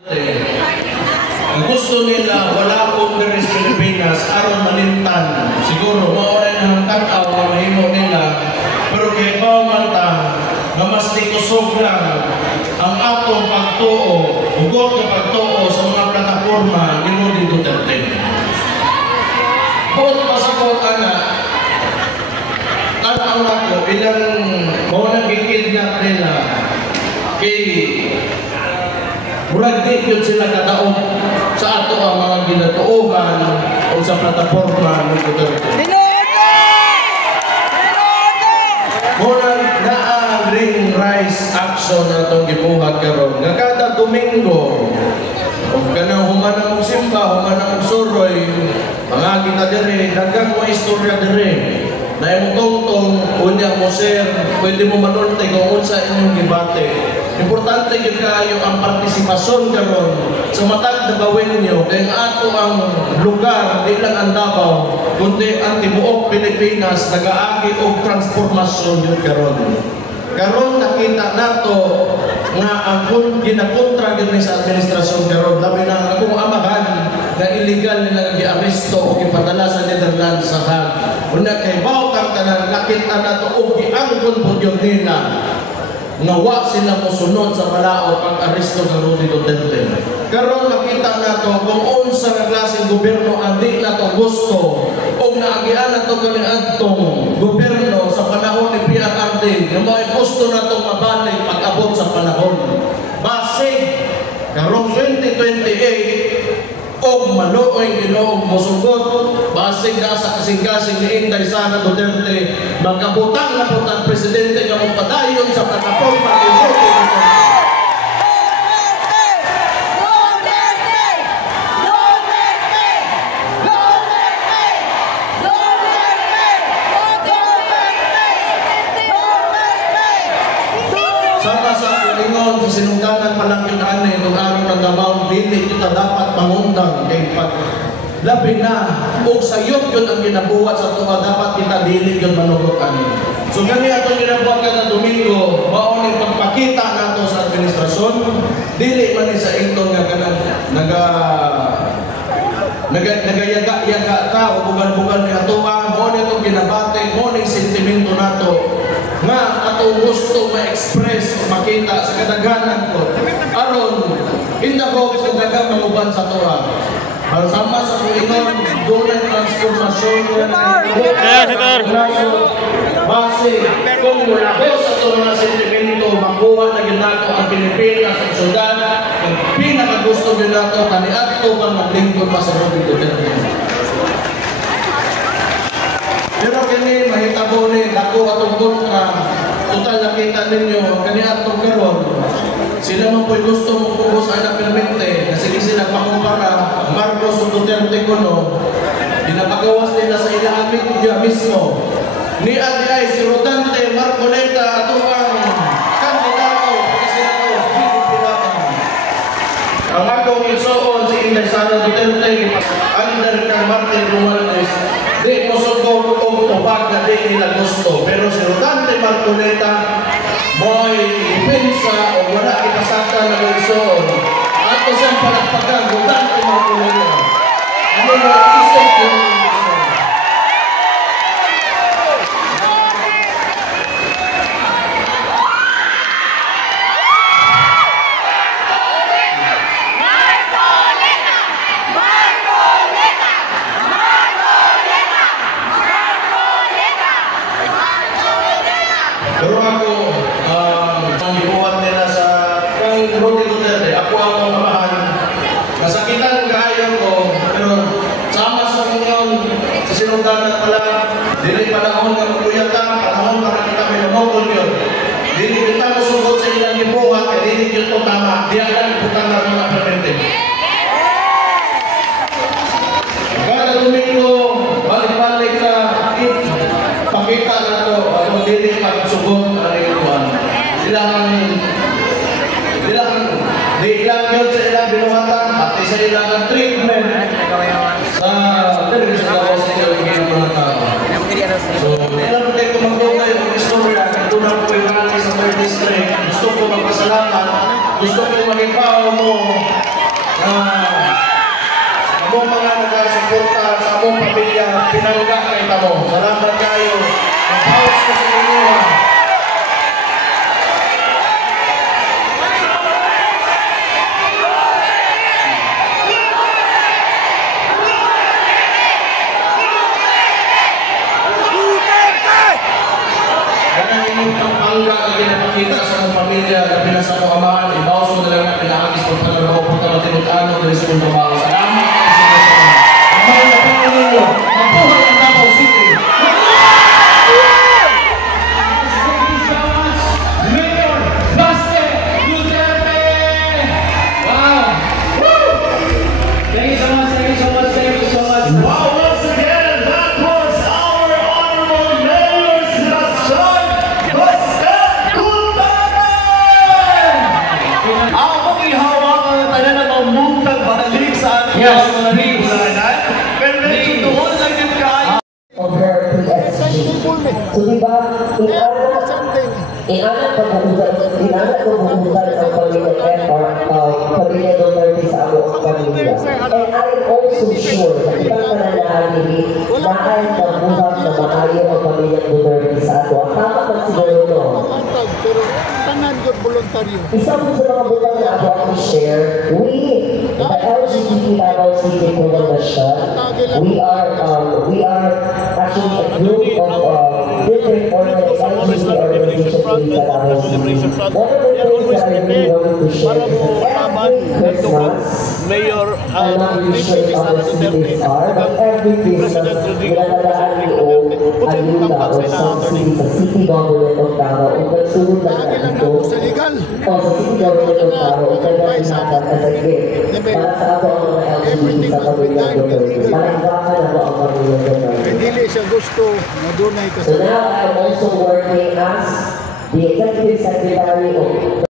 Ang gusto nila, wala akong Paris Pilipinas, aron malintan. Siguro, maoray ng tag-aw na mahimo nila. Pero kay Paumanta, na mas dikusog lang ang atong pagtuo, hugot na pagtuo sa mga plataforma ni Rodney Duterte. Bukod pa sa kota na, tanong ako, ilang mga nagkikidnap nila, kay murag di yun sila kataon sa ato ang mga ginatuogan o sa plataforma ng Duterte. Murag na ring rise action na itong gibuhat karon. Nga kada Domingo, o kanang humanang simba, humanang suroy, mga kita dire, dagang mo istorya dire. Na yung tungtong, unya mo sir, pwede mo manunti kung unsa inyong gibate. Importante yun kayo ang partisipasyon karon sa matag na gawin niyo. Kaya ato ang lugar, di lang ang Davao, kundi ang tibuok Pilipinas, nag-aagi o transformasyon yun karon. Karon nakita nato nga ang ginakontra gini sa administrasyon karon, labi na akong amahan na illegal nila gi-aresto o gipadala sa Netherlands sa Hague. Una kay bawtang tanan nakita nato og giangkon po yun nila nga wa sila mosunod sa malao pag-aresto ng Rodney Duterte. Karon nakita nato kung unsa nga klaseng gobyerno ang di nato gusto o naagian nato kami adtong gobyerno sa panahon ni PRRD nga may gusto nato mabalik pag-abot sa panahon. Basig karong 2028 og maluoy Ginoong mosugot basig na sa kasing-kasing ni Inday Sara Duterte magkabutang na po ang presidente nga magpadayon sa plataforma ni Rodney Duterte. Sama sa pilingon sa sinungganan palang yun anay itong araw ng Davao, dili kita dapat mangundang kay pag labi na o sayop yun ang ginabuhat sa tuwa dapat kita dili yun manugutan. So gani atong ginabuhat ka na Domingo, maoning pagpakita nato sa administrasyon, dili man sa ito nga kanang nagayaga-yaga ka o bugan-bugan ni atuwa, maoning itong ginabate, maoning sentimento nato nga atong gusto ma-express o makita sa kadaghanan ko aron in the hopes na dagang manuban sa tuwa. Sama sa kuingon, doon transformasyon base kung mula ko sa ito mga sentimento makuha na ginato ang Pilipinas ang syudad ang pinakagusto ginato kaniadto pang maglingkod pa sa Rodney Duterte. Pero kini mahitabo ni dako atong kontra total nakita ninyo kaniadtong karon sila man po'y gusto mong pugos na permente na sige sila pakumpara Marcos o Duterte kuno dinapagawas nila sa ilang media mismo ni Adi si Rodante Marcoleta ato ang kandidato kasi ako ang akong isoon si Inday Sara Duterte under kang Martin Romualdez di mo sugod o tupag na di nila gusto pero si Rodante Marcoleta mo'y ipinsa o wala ipasaka na isoon ato siyang palagpagan Rodante Marcoleta ano mo isip yung pero ako, ang ibuhat nila sa kang Rodney Duterte, ako ang mamahan. Nasakitan kaayon ko, pero sama sa inyo, sa sinungganan pala, dili panahon ng kuyata, panahon para kita may namokol yun. Dili kita musugod sa ilang ibuhat, kaya dili yun ito tama, di alam ibutan na mga permente. Kada Domingo, balik-balik ka, pakita na ito, kung dili pagsugod ang iluhan. Di ilang yun sa ilang binuhatan, pati sa ilang treatment sa service na ako sa ilang mga tao. So, ilang kayo kumagdugay ang istorya, ito na po yung sa 3rd district, gusto ko magpasalamat, gusto ko maging pao mo, mo. Salamat kayo. Mag-house ka sa inyo. Kanang inyong pangangga na ginapakita sa mga pamilya na pinasa mo amahan, ibawas mo na lang na pinaagis pag talagaw po na matinutano na sa mga trabaho. Salamat kayo sa inyo. Amahan na po ninyo. Mabuhay ang Davao City. Mayor Baste Duterte! Wow! Woo! Thank you so much, thank you so much, thank you so much. Wow, once again, that was our honorable Mayor Sebastian Baste Duterte! Ang makihawak ang tayo na mamutang balik sa ating Yes, mga please. bulanan. Pero medyo doon lang din kayo. of her PSG. So diba, inanak pagbubutan ang pamilya effort, pamilya Duterte sa among pamilya. And I'm also sure na ibang mananahali dahil nabuhat na maayo ang pamilya Duterte sa ato. Tama man siguro no. Pero tanan ko voluntaryo. Isa po sa mga butang na ako ang share, we, the LGBT Davao City Coalition, we are actually a group of different LGBT organizations in the Davao City. One of the things that I really wanted to share is that every Christmas, Mayor I'm not really sure how the cities are, but every Christmas, nilalaan ni O ayuda o subsidy sa city government of Davao. Kung nagsunod lang na ito, Sa legal. o sa city government of Davao, o kaya tinakat as a gift para sa ako ang mga LGBT sa pamilya Duterte. Malanggakan ako ang pamilya Duterte. Dili siya gusto na dunay ka So now I'm also working as the executive secretary of